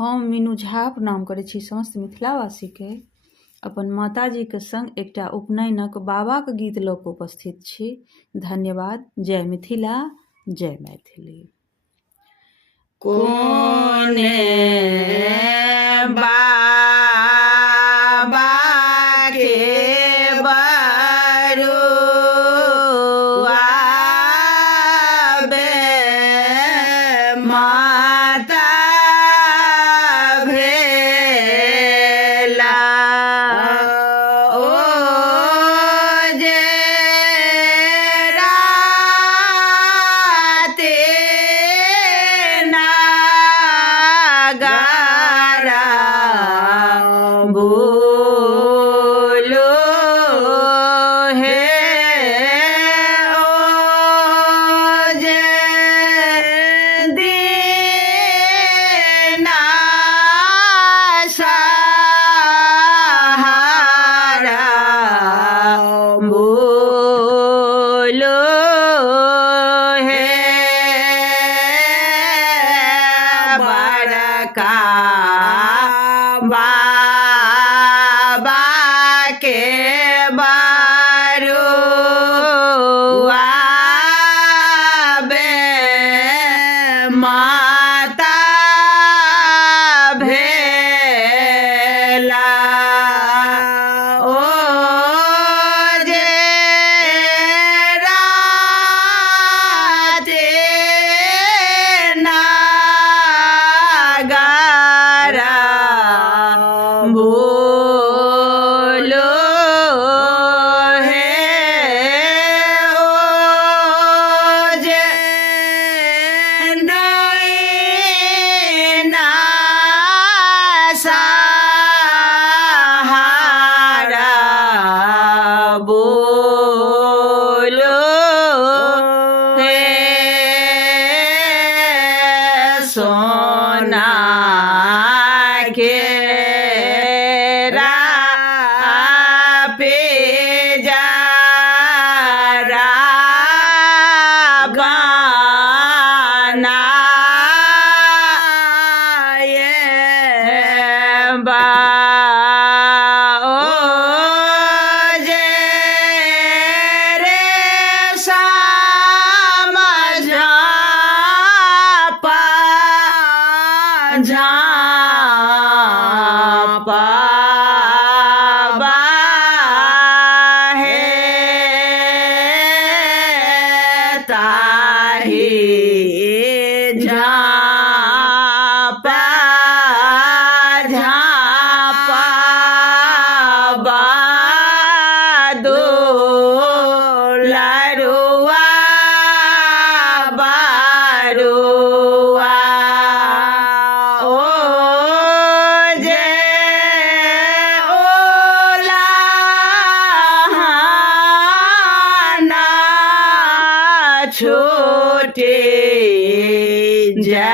हम मीनू झा प्रणाम करै छी समस्त मिथिलावासीके। अपन माताजीके संग एकटा उपनयनक बाबाक गीत लऽ कऽ उपस्थित छी। धन्यवाद। जय मिथिला, जय मैथिली। कोने बाबा के बरुआ बे माता भेला ओ जे राते नागारा बोलो हे ओ जे दीना सहारा बोलो हे बड़का बाबा के बरुआ बे माता भेला ओ जे राते नागारा बोलो हे ओ जे नैना सहारा बोलो हे सोना के पे जरा बनाए बा ओ जे रे झापा हे ताही झापा दो लरुआ बारुआ ओ जे ओलाहाना छोटे जा